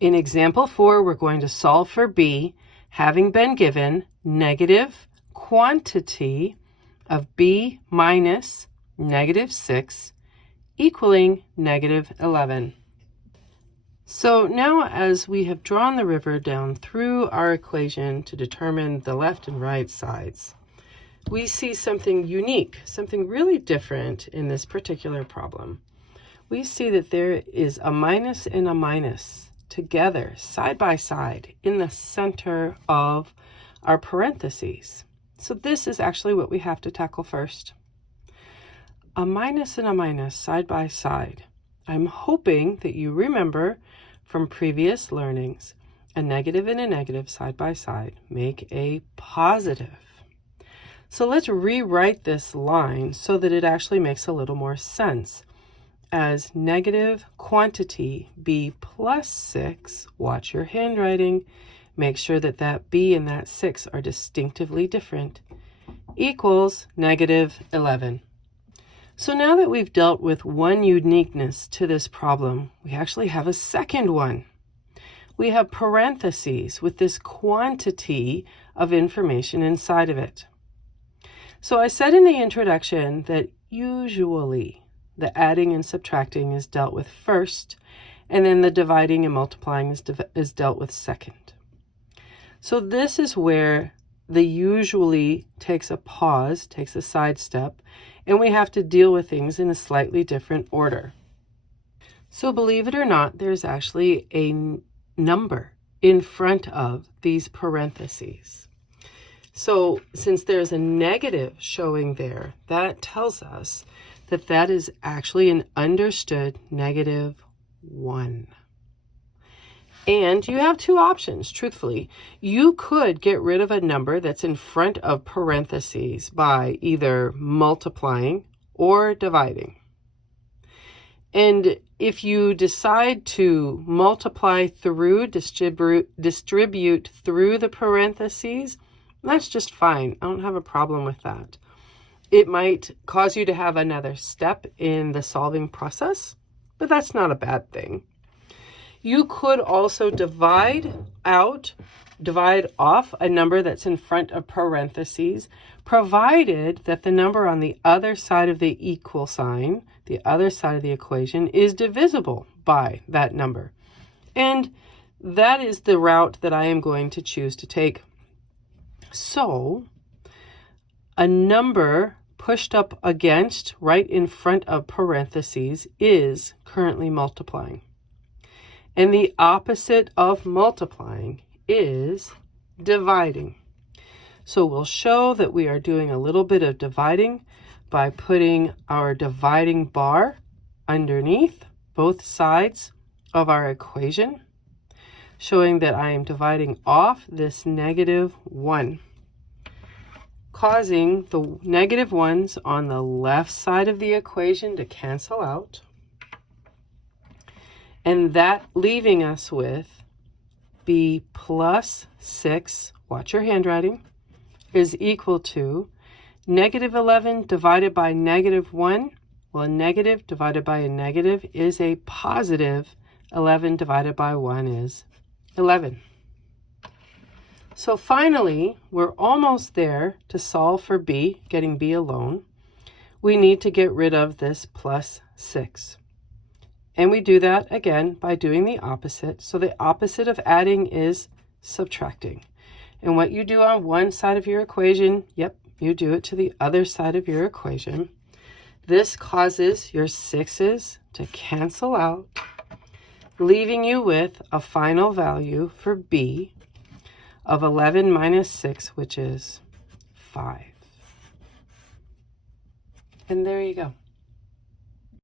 In example 4, we're going to solve for b, having been given negative quantity of b minus negative 6 equaling negative 11. So now, as we have drawn the river down through our equation to determine the left and right sides, we see something unique, something really different in this particular problem. We see that there is a minus and a minus together, side by side, in the center of our parentheses. So this is actually what we have to tackle first. A minus and a minus side by side. I'm hoping that you remember from previous learnings, a negative and a negative side by side make a positive. So let's rewrite this line so that it actually makes a little more sense. As negative quantity b plus 6, watch your handwriting, make sure that that b and that 6 are distinctively different, equals negative 11. So now that we've dealt with one uniqueness to this problem, we actually have a second one. We have parentheses with this quantity of information inside of it. So I said in the introduction that usually the adding and subtracting is dealt with first, and then the dividing and multiplying is dealt with second. So this is where the usually takes a pause, takes a sidestep, and we have to deal with things in a slightly different order. So believe it or not, there's actually a number in front of these parentheses. So since there's a negative showing there, that tells us that that is actually an understood negative 1. And you have two options, truthfully. You could get rid of a number that's in front of parentheses by either multiplying or dividing. And if you decide to multiply through, distribute through the parentheses, that's just fine. I don't have a problem with that. It might cause you to have another step in the solving process, but that's not a bad thing. You could also divide off a number that's in front of parentheses, provided that the number on the other side of the equal sign, the other side of the equation, is divisible by that number. And that is the route that I am going to choose to take. So a number pushed up against right in front of parentheses is currently multiplying. And the opposite of multiplying is dividing. So we'll show that we are doing a little bit of dividing by putting our dividing bar underneath both sides of our equation, showing that I am dividing off this negative 1, causing the negative 1s on the left side of the equation to cancel out. And that leaving us with b plus 6, watch your handwriting, is equal to negative 11 divided by negative 1. Well, a negative divided by a negative is a positive. 11 divided by 1 is 11. So finally, we're almost there to solve for b, getting b alone. We need to get rid of this plus 6. And we do that again by doing the opposite. So the opposite of adding is subtracting. And what you do on one side of your equation, yep, you do it to the other side of your equation. This causes your 6's to cancel out, leaving you with a final value for b of 11 minus 6, which is 5. And there you go.